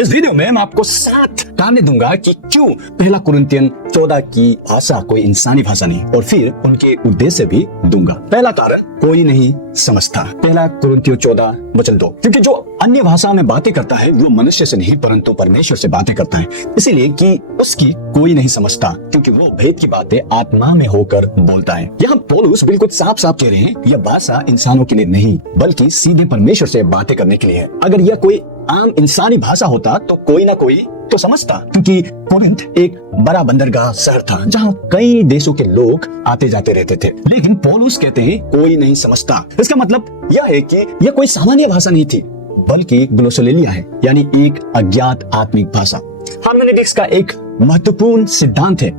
इस वीडियो में मैं आपको 7 कारण दूंगा कि क्यों पहला कुरिन्थियन 14 की भाषा कोई इंसानी भाषा नहीं, और फिर उनके उद्देश्य भी दूंगा। पहला कारण, कोई नहीं समझता। पहला कुरिन्थियों 14 वचन 2, क्योंकि जो अन्य भाषा में बातें करता है वो मनुष्य से नहीं परंतु परमेश्वर से बातें करता है, इसीलिए कि उसकी कोई नहीं समझता, क्योंकि वो भेद की बातें आत्मा में होकर बोलता है। यहाँ पौलुस बिल्कुल साफ साफ कह रहे हैं, यह भाषा इंसानों के लिए नहीं बल्कि सीधे परमेश्वर से बातें करने के लिए है। अगर यह कोई आम इंसानी भाषा होता तो कोई ना कोई तो समझता, क्योंकि कोरिन्थ एक बड़ा बंदरगाह शहर था जहाँ कई देशों के लोग आते जाते रहते थे। लेकिन पौलुस कहते हैं कोई नहीं समझता। इसका मतलब यह है कि यह कोई सामान्य भाषा नहीं थी बल्कि ग्लोसोलेलिया है, यानी एक अज्ञात आत्मिक भाषा। हार्मेनेटिक्स का एक महत्वपूर्ण सिद्धांत है।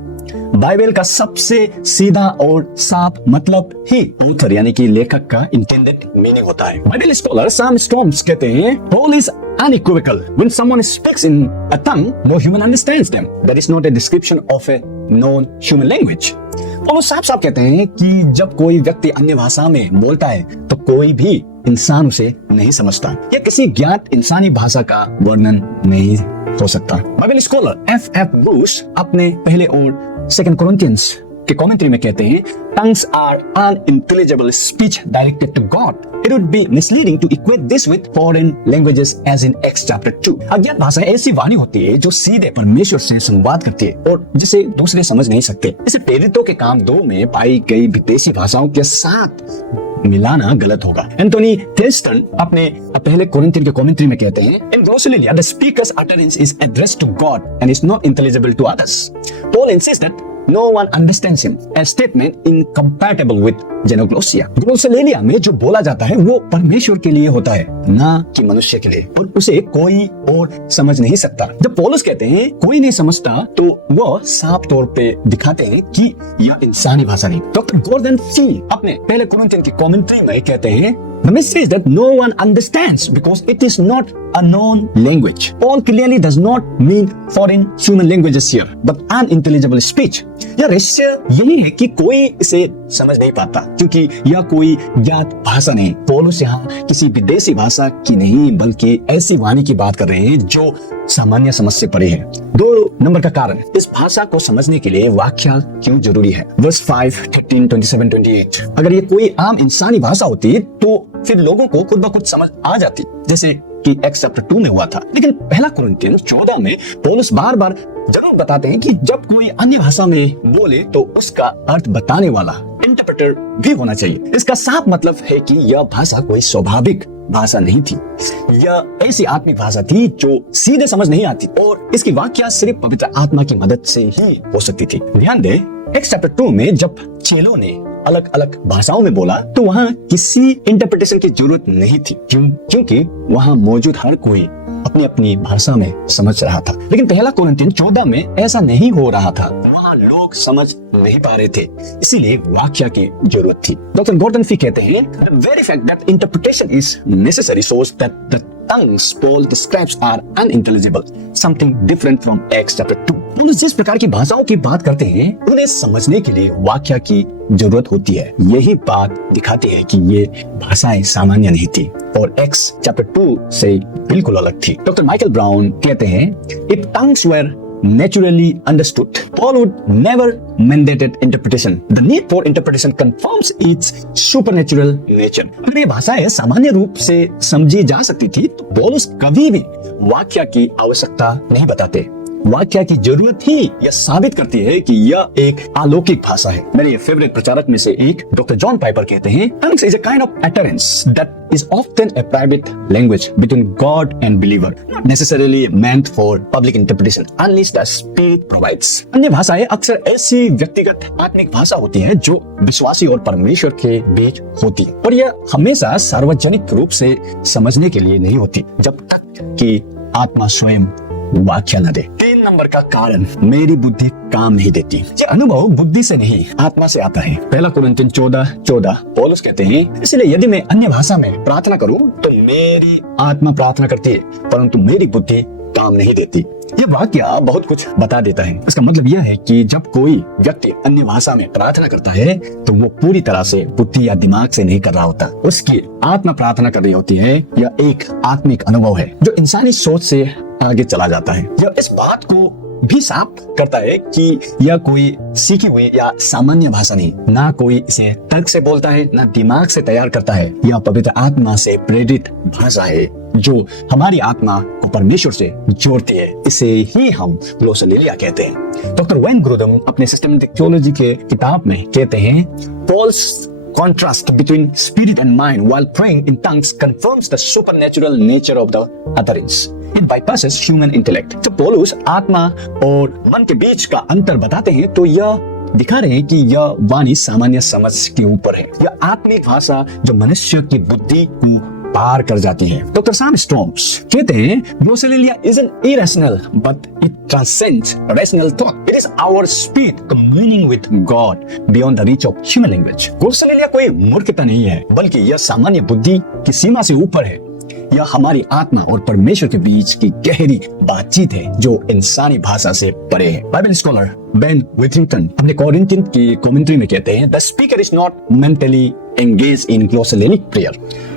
बाइबल का सबसे सीधा और साफ मतलब ही ऑथर यानी कि लेखक का इंटेंडेड मीनिंग होता है। बाइबल स्कॉलर सैम स्टॉर्म्स कहते हैं, Paul is unequivocal. When someone speaks in a tongue, no human understands them. That is not a description of a known human language. और वो साफ साफ कहते हैं कि जब कोई व्यक्ति अन्य भाषा में बोलता है तो कोई भी इंसान उसे नहीं समझता। यह किसी ज्ञात इंसानी भाषा का वर्णन नहीं हो सकता। Bible scholar F.F. ब्रूस अपने पहले और 2 Corinthians के कमेंट्री में कहते हैं, tongues are unintelligible speech directed to God. It would be misleading to equate this with foreign languages as in Acts chapter 2. अज्ञात भाषा ऐसी वाणी होती है जो सीधे परमेश्वर से संवाद करती है और जिसे दूसरे समझ नहीं सकते। इसे प्रेरितों के काम 2 में पाई गई विदेशी भाषाओं के साथ मिलाना गलत होगा। एंटोनी टेस्टन अपने पहले कोरिन्थियन के कमेंट्री में कहते हैं, in glossolalia the speaker's utterance is addressed to God and is not intelligible to others. Paul insists that no one understands him, a statement incompatible with जेनोग्लोसिया। ग्लोसोलेलिया में जो बोला जाता है वो परमेश्वर के लिए होता है, ना कि मनुष्य के लिए, और उसे कोई और समझ नहीं सकता। जब पौलुस कहते हैं कोई नहीं समझता तो वह साफ तौर पे दिखाते हैं कि यह इंसानी भाषा नहीं। डॉक्टर गॉर्डन फी अपने पहले कुरिन्थियन की कमेंट्री में कहते हैं, The mystery is that no one understands because it is not a known language. Paul clearly does not mean foreign human languages here, but unintelligible speech. यह रहस्य यही है कि कोई इसे समझ नहीं पाता क्योंकि यह कोई ज्ञात भाषा नहीं। पौलुस यहाँ किसी विदेशी भाषा की नहीं बल्कि ऐसी वाणी की बात कर रहे हैं जो सामान्य समझ से परे है। 2 नंबर का कारण, इस भाषा को समझने के लिए व्याख्या क्यों जरूरी है। वर्स 5, 13, 27, 28। अगर ये कोई आम इंसानी भाषा होती तो फिर लोगों को खुद ब खुद समझ आ जाती, जैसे कि एक्स चैप्टर 2 में हुआ था। लेकिन पहला कुरिन्थियन 14 में पौलुस बार बार जरूर बताते हैं कि जब कोई अन्य भाषा में बोले तो उसका अर्थ बताने वाला इंटरप्रेटर भी होना चाहिए। इसका साफ मतलब है कि यह भाषा कोई स्वाभाविक भाषा नहीं थी। यह ऐसी आत्मिक भाषा थी जो सीधे समझ नहीं आती और इसकी व्याख्या सिर्फ पवित्र आत्मा की मदद से ही हो सकती थी। ध्यान दें, एक्स चैप्टर 2 में जब चेलों ने अलग अलग भाषाओं में बोला तो वहाँ किसी इंटरप्रिटेशन की जरूरत नहीं थी, क्योंकि वहाँ मौजूद हर कोई अपनी अपनी भाषा में समझ रहा था। लेकिन पहला कुरिन्थियन 14 में ऐसा नहीं हो रहा था, वहाँ लोग समझ नहीं पा रहे थे, इसीलिए व्याख्या की जरूरत थी। डॉक्टर गॉर्डन फी कहते हैं, the very fact that interpretation is necessary shows that the tongues Paul describes are unintelligible, something different from Acts chapter 2. पौलुस जिस प्रकार की भाषाओं की बात करते हैं उन्हें समझने के लिए व्याख्या की जरूरत होती है। यही बात दिखाती है कि ये भाषाएं सामान्य नहीं थी और एक्स चैप्टर 2 से बिल्कुल अलग थी। डॉक्टर माइकल ब्राउन कहते हैं, if tongues were naturally understood, Paul would never mandated interpretation. The need for interpretation confirms its supernatural nature. अगर ये भाषाएं सामान्य रूप से समझी जा सकती थी तो पौलुस कभी भी व्याख्या की आवश्यकता नहीं बताते। व्याख्या की जरूरत ही यह साबित करती है कि यह एक अलौकिक भाषा है। मेरे फेवरेट प्रचारक में से एक डॉक्टर जॉन पाइपर कहते हैं, tongues is a kind of utterance that is often a private language between God and believer, not necessarily meant for public interpretation unless the Spirit provides. अन्य भाषाएं अक्सर ऐसी व्यक्तिगत आत्मिक भाषा होती है जो विश्वासी और परमेश्वर के बीच होती है और यह हमेशा सार्वजनिक रूप से समझने के लिए नहीं होती जब तक कि आत्मा स्वयं व्याख्या न दे। 3 नंबर का कारण, मेरी बुद्धि काम नहीं देती। ये अनुभव बुद्धि से नहीं आत्मा से आता है। पहला कुरिन्थियन 14:14 पौलुस कहते हैं, इसलिए यदि मैं अन्य भाषा में प्रार्थना करूं तो मेरी आत्मा प्रार्थना करती है परंतु मेरी बुद्धि काम नहीं देती। ये वाक्य बहुत कुछ बता देता है। इसका मतलब यह है कि जब कोई व्यक्ति अन्य भाषा में प्रार्थना करता है तो वो पूरी तरह से बुद्धि या दिमाग से नहीं कर रहा होता, उसकी आत्मा प्रार्थना कर रही होती है। यह एक आत्मिक अनुभव है जो इंसानी सोच से आगे चला जाता है। यह इस बात को भी साफ करता है कि यह कोई सीखी हुई या सामान्य भाषा नहीं, ना कोई इसे तर्क से बोलता है, ना दिमाग से तैयार करता है। यह पवित्र आत्मा से प्रेरित भाषा है जो हमारी आत्मा को परमेश्वर से जोड़ती है। इसे ही हम ग्लोसोलेलिया कहते हैं। डॉक्टर वेन ग्रुडम अपने सिस्टमैटिक थियोलॉजी के किताब में कहते हैं, Paul's contrast between spirit and mind while praying in tongues confirms the supernatural nature of the utterance. It bypasses human intellect. जब पौलुस आत्मा और मन के बीच का अंतर बताते हैं तो यह दिखा रहे हैं कि यह वाणी सामान्य समझ के ऊपर है। यह आत्मिक भाषा जो मनुष्य की बुद्धि को पार कर जाती है। डॉक्टर सैम स्ट्रॉम्स कहते हैं, ग्लोसोलेलिया isn't irrational but it transcends rational thought. It is our spirit communing with God beyond the reach of human language. ग्लोसोलेलिया कोई मूर्खता नहीं है, बल्कि यह सामान्य बुद्धि की सीमा से ऊपर है। यह हमारी आत्मा और परमेश्वर के बीच की गहरी बातचीत है जो इंसानी भाषा से परे है। बाइबल स्कॉलर बेन विथिंगटन अपने कोरिंथियन की कमेंट्री में कहते हैं, the speaker is not mentally engaged in glossolalic prayer.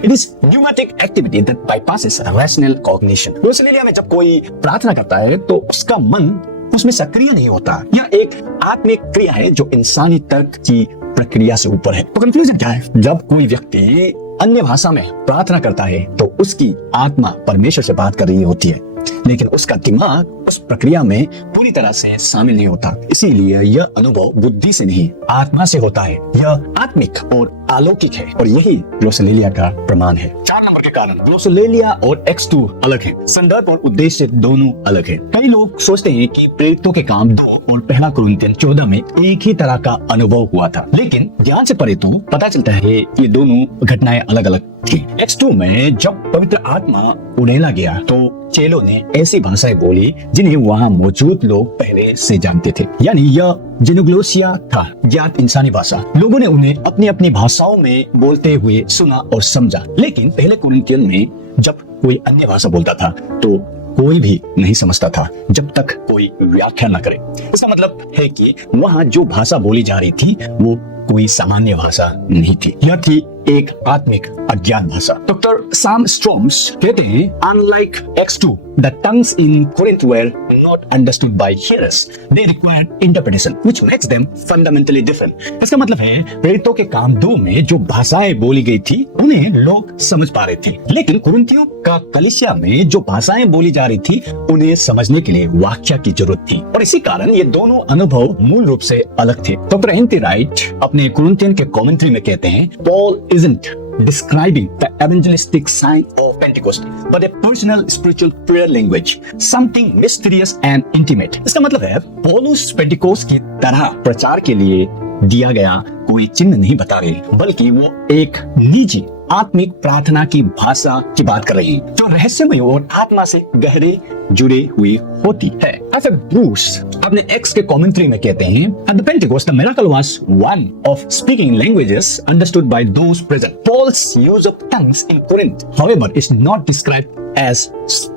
It is pneumatic activity that bypasses rational cognition. ग्लोसोलेलिया में जब कोई प्रार्थना करता है तो उसका मन उसमें सक्रिय नहीं होता। यह एक आत्मिक क्रिया है जो इंसानी तर्क की प्रक्रिया से ऊपर है। तो कंक्लूजन क्या है? जब कोई व्यक्ति अन्य भाषा में प्रार्थना करता है तो उसकी आत्मा परमेश्वर से बात कर रही होती है, लेकिन उसका दिमाग उस प्रक्रिया में पूरी तरह से शामिल नहीं होता। इसीलिए यह अनुभव बुद्धि से नहीं, आत्मा से होता है। यह आत्मिक और अलौकिक है और यही ग्लोसोलेलिया का प्रमाण है। 4 नंबर के कारण ग्लोसोलेलिया और X2 अलग है। संदर्भ और उद्देश्य दोनों अलग है। कई लोग सोचते हैं कि प्रेरितों के काम 2 और पहला कुरिन्थियन 14 में एक ही तरह का अनुभव हुआ था, लेकिन ज्ञान से परे तो पता चलता है ये दोनों घटनाएं अलग अलग थी। X2 में जब पवित्र आत्मा उड़ेला गया तो चेलों ने ऐसी भाषाएं बोली जिन्हें वहाँ मौजूद लोग पहले से जानते थे, यानी यह जेनोग्लोसिया था, ज्ञात इंसानी भाषा। लोगों ने उन्हें अपनी अपनी भाषाओं में बोलते हुए सुना और समझा। लेकिन पहले कुरिन्थियन में जब कोई अन्य भाषा बोलता था तो कोई भी नहीं समझता था जब तक कोई व्याख्या न करे। इसका मतलब है कि वहाँ जो भाषा बोली जा रही थी वो कोई सामान्य भाषा नहीं थी, यह थी एक आत्मिक अज्ञात भाषा। डॉक्टर सैम स्ट्रॉम्स कहते हैं, unlike X2, the tongues in Corinth were not understood by hearers. They required interpretation, which makes them fundamentally different. इसका मतलब है प्रेरितों के काम 2 में जो भाषाएं बोली गई थी उन्हें लोग समझ पा रहे थे, लेकिन कुरिन्थियों का कलीसिया में जो भाषाएं बोली जा रही थी उन्हें समझने के लिए व्याख्या की जरूरत थी, और इसी कारण ये दोनों अनुभव मूल रूप से अलग थे। Doctor NT. राइट अपने कुरिन्थियन के कमेंट्री में कहते हैं, Paul isn't describing the evangelistic sign of Pentecost, but a personal spiritual prayer language, something mysterious and intimate. इसका मतलब है पौलुस पेंटिकोस्ट की तरह प्रचार के लिए दिया गया कोई चिन्ह नहीं बता रहे, बल्कि वो एक निजी आत्मिक प्रार्थना की भाषा की बात कर रही है जो रहस्यमय और आत्मा से गहरे जुड़े हुई होती है। ऐसे ब्रूस अपने एक्स के कमेंट्री में कहते हैं, at the Pentecost the miracle was one of speaking languages understood by those present. Paul's use of tongues in Corinth, however, is not described as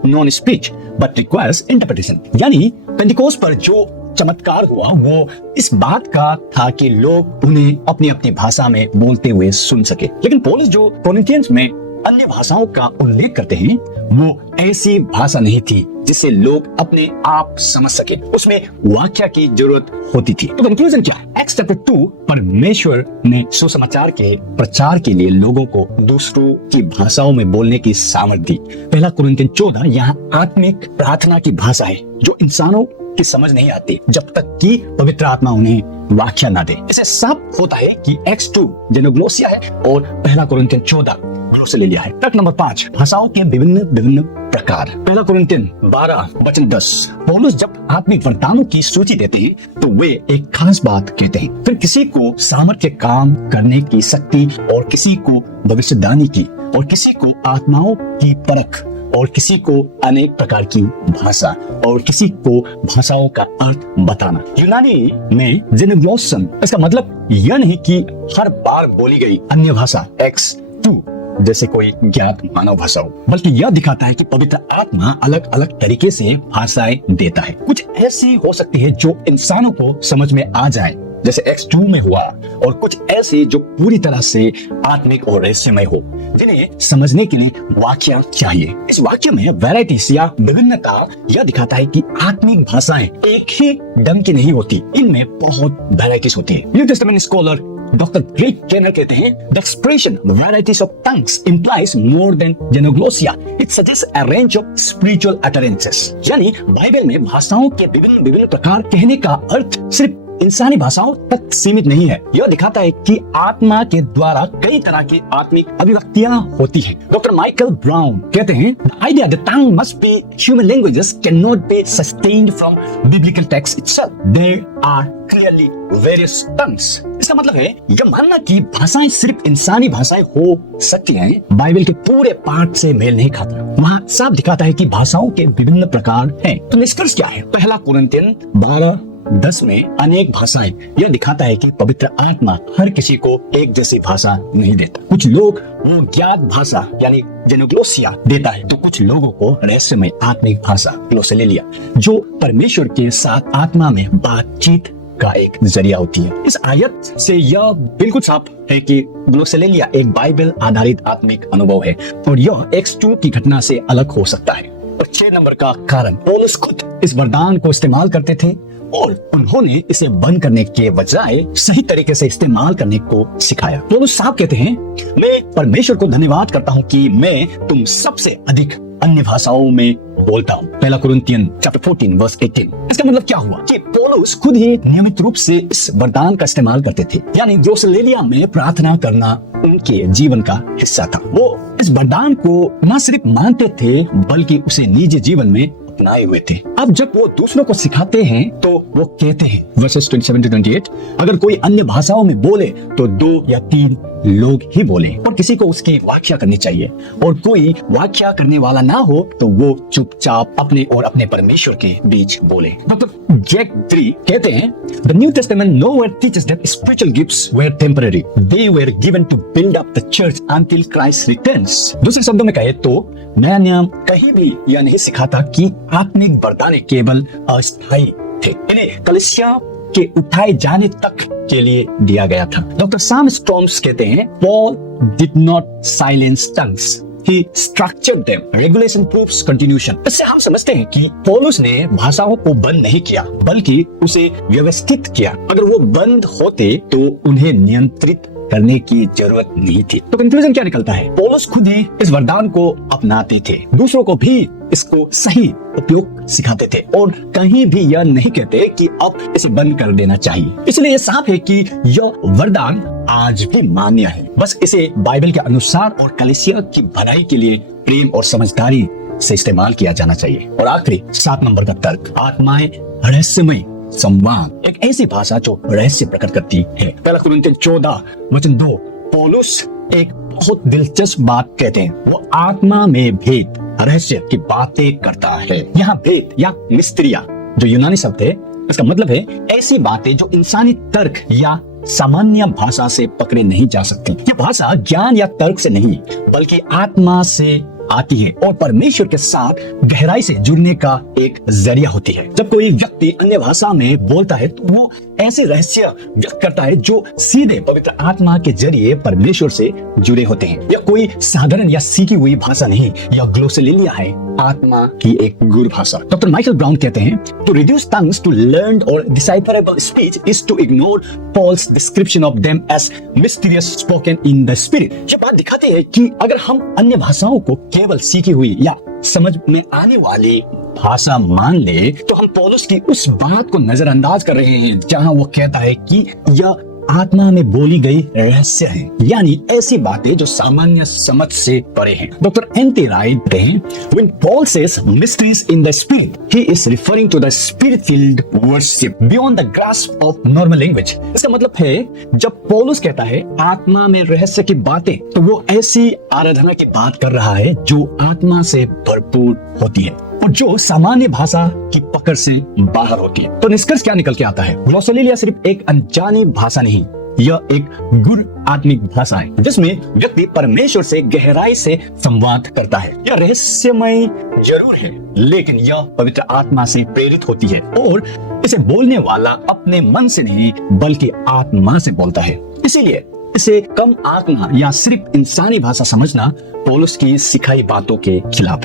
non-speech but requires interpretation. यानी Pentecost पर जो चमत्कार हुआ वो इस बात का था कि लोग उन्हें अपनी अपनी भाषा में बोलते हुए सुन सके, लेकिन पौलुस जो कोरिन्थियंस में अन्य भाषाओं का उल्लेख करते हैं वो ऐसी भाषा नहीं थी जिसे लोग अपने आप समझ सके, उसमें व्याख्या की जरूरत होती थी। तो कंक्लूजन क्या? एक्स चैप्टर 2 परमेश्वर ने सुसमाचार के प्रचार के लिए लोगों को दूसरों की भाषाओं में बोलने की सामर्थ्य दी। पहला कुरिन्थियन 14 यहाँ आत्मिक प्रार्थना की भाषा है जो इंसानों की समझ नहीं आती जब तक कि पवित्र आत्मा उन्हें व्याख्या ना दे। इसे साफ होता है कि X2 जेनोग्लोसिया है और पहला कुरिन्थियन 14 ग्लोसोलेलिया है। तर्क नंबर 5, भाषाओं के विभिन्न प्रकार। पहला कुरिन्थियन 12 वचन 10, पौलुस जब आत्मिक वरदानों की सूची देते हैं तो वे एक खास बात कहते हैं। फिर किसी को सामर्थ्य काम करने की शक्ति, और किसी को भविष्यवाणी की, और किसी को आत्माओं की परख, और किसी को अनेक प्रकार की भाषा, और किसी को भाषाओं का अर्थ बताना। यूनानी में जेनेग्लोसन, इसका मतलब यह नहीं कि हर बार बोली गई अन्य भाषा X2 जैसे कोई ज्ञात मानव भाषा हो, बल्कि यह दिखाता है कि पवित्र आत्मा अलग अलग तरीके से भाषाएं देता है। कुछ ऐसी हो सकती है जो इंसानों को समझ में आ जाए, जैसे X2 में हुआ, और कुछ ऐसे जो पूरी तरह से आत्मिक और रहस्यमय हो, जिन्हें समझने के लिए वाक्य चाहिए। इस वाक्य में वैराइटीज या विभिन्नता यह दिखाता है कि आत्मिक भाषाएं एक ही ढंग की नहीं होती, इनमें बहुत वैराइटीज होती है। New Testament scholar doctor Greg Keener कहते हैं, the expression varieties of tongues implies more than genoglosia. It suggests a range of spiritual utterances. यानी बाइबल में भाषाओं के विभिन्न प्रकार कहने का अर्थ सिर्फ इंसानी भाषाओं तक सीमित नहीं है। यह दिखाता है कि आत्मा के द्वारा कई तरह की आत्मिक अभिव्यक्तियां होती हैं। डॉक्टर माइकल ब्राउन कहते हैं, the idea that tongue must be human languages cannot be sustained from biblical text itself. There are clearly various tongues. इसका मतलब है यह मानना कि भाषाएं सिर्फ इंसानी भाषाएं हो सकती हैं, बाइबल के पूरे पाठ से मेल नहीं खाता। वहाँ साफ दिखाता है कि भाषाओं के विभिन्न प्रकार हैं। तो निष्कर्ष क्या है? पहला कुरिन्थियन 12:10 में अनेक भाषाएं, यह दिखाता है कि पवित्र आत्मा हर किसी को एक जैसी भाषा नहीं देता। कुछ लोग वो ज्ञात भाषा यानी जेनोग्लोसिया देता है, तो कुछ लोगों को रहस्यमय आत्मिक भाषा ग्लोसोलेलिया, जो परमेश्वर के साथ आत्मा में बातचीत का एक जरिया होती है। इस आयत से यह बिल्कुल साफ है कि ग्लोसोलेलिया एक बाइबल आधारित आत्मिक अनुभव है, और यह X2 की घटना से अलग हो सकता है। और 6 नंबर का कारण, पौलुस खुद इस वरदान को इस्तेमाल करते थे, और उन्होंने इसे बंद करने के बजाय सही तरीके से इस्तेमाल करने को सिखाया। पौलुस साहब कहते हैं, मैं परमेश्वर को धन्यवाद करता हूँ कि मैं तुम सबसे अधिक अन्य भाषाओं में बोलता हूँ। पहला कुरिन्थियन चैप्टर 14 वर्स 18। इसका मतलब क्या हुआ कि पौलुस खुद ही नियमित रूप से इस वरदान का इस्तेमाल करते थे, यानी ग्लोसोलेलिया में प्रार्थना करना उनके जीवन का हिस्सा था। वो इस वरदान को न सिर्फ मानते थे बल्कि उसे निजी जीवन में अपनाए हुए थे। अब जब वो दूसरों को सिखाते हैं तो वो कहते हैं, वर्सेस 27-28, अगर कोई अन्य भाषाओं में बोले तो 2 या 3 लोग ही बोले, और किसी को उसकी व्याख्या करनी चाहिए, और कोई व्याख्या करने वाला ना हो तो वो चुपचाप अपने और अपने परमेश्वर के बीच बोले। डॉक्टर जैक ड्री कहते हैं, The New Testament nowhere teaches that spiritual gifts were temporary. They were given to build up the church until Christ returns. दूसरे शब्दों में कहे तो नया नियम कहीं भी यह नहीं सिखाता कि आत्मिक वरदानें केवल अस्थायी थे, इन्हें कलीसिया के उठाए जाने तक के लिए दिया गया था। डॉक्टर सैम स्टॉर्म्स कहते हैं, Paul did not silence tongues. He structured them. Regulation proves continuation. इससे हम समझते हैं कि पौलुस ने भाषाओं को बंद नहीं किया बल्कि उसे व्यवस्थित किया। अगर वो बंद होते तो उन्हें नियंत्रित करने की जरूरत नहीं थी। तो कंक्लूजन क्या निकलता है? पौलुस खुद ही इस वरदान को अपनाते थे, दूसरों को भी इसको सही उपयोग सिखाते थे, और कहीं भी यह नहीं कहते कि अब इसे बंद कर देना चाहिए। इसलिए यह साफ है कि यह वरदान आज भी मान्य है, बस इसे बाइबल के अनुसार और कलीसिया की भलाई के लिए प्रेम और समझदारी से इस्तेमाल किया जाना चाहिए। और आखिरी 7 नंबर का तर्क, आत्माएं रहस्यमय संवाद, एक ऐसी भाषा जो रहस्य प्रकट करती है। पहला कुरिन्थियन 14:2, पौलुस एक बहुत दिलचस्प बात कहते हैं, वो आत्मा में भेद रहस्य की बातें करता है। यहाँ भेद या मिस्त्रिया जो यूनानी शब्द है, इसका मतलब है ऐसी बातें जो इंसानी तर्क या सामान्य भाषा से पकड़े नहीं जा सकती। यह भाषा ज्ञान या तर्क से नहीं बल्कि आत्मा से आती है और परमेश्वर के साथ गहराई से जुड़ने का एक जरिया होती है। जब कोई व्यक्ति अन्य भाषा में बोलता है तो वो ऐसे रहस्य व्यक्त करता है जो सीधे पवित्र आत्मा के जरिए परमेश्वर से जुड़े होते हैं। यह कोई साधारण या सीखी हुई भाषा नहीं, यह ग्लोसोलेलिया है, आत्मा की एक गुर भाषा। डॉक्टर माइकल ब्राउन कहते हैं, to reduce tongues to learned और decipherable speech is to ignore Paul's description of them as mysterious spoken in the spirit. यह बात दिखाती है कि अगर हम अन्य भाषाओं को केवल सीखी हुई या समझ में आने वाली भाषा मान ले तो हम पौलुस की उस बात को नजरअंदाज कर रहे हैं जहां वो कहता है कि यह आत्मा में बोली गई रहस्य है, यानी ऐसी बातें जो सामान्य समझ से परे हैं। Doctor NT. राइट कहते हैं, When Paul says mysteries in the spirit, he is referring to the spirit-filled worship beyond the grasp of normal language. इसका मतलब है जब पौलुस कहता है आत्मा में रहस्य की बातें, तो वो ऐसी आराधना की बात कर रहा है जो आत्मा से भरपूर होती है और जो सामान्य भाषा की पकड़ से बाहर होती है। तो निष्कर्ष क्या निकल के आता है? ग्लोसोलेलिया सिर्फ एक अनजानी भाषा नहीं, यह एक गुर आत्मिक भाषा है जिसमें व्यक्ति परमेश्वर से गहराई से संवाद करता है। यह रहस्यमय जरूर है लेकिन यह पवित्र आत्मा से प्रेरित होती है और इसे बोलने वाला अपने मन से नहीं बल्कि आत्मा से बोलता है। इसीलिए इसे कम आंकना या सिर्फ इंसानी भाषा समझना पौलुस की सिखाई बातों के खिलाफ है।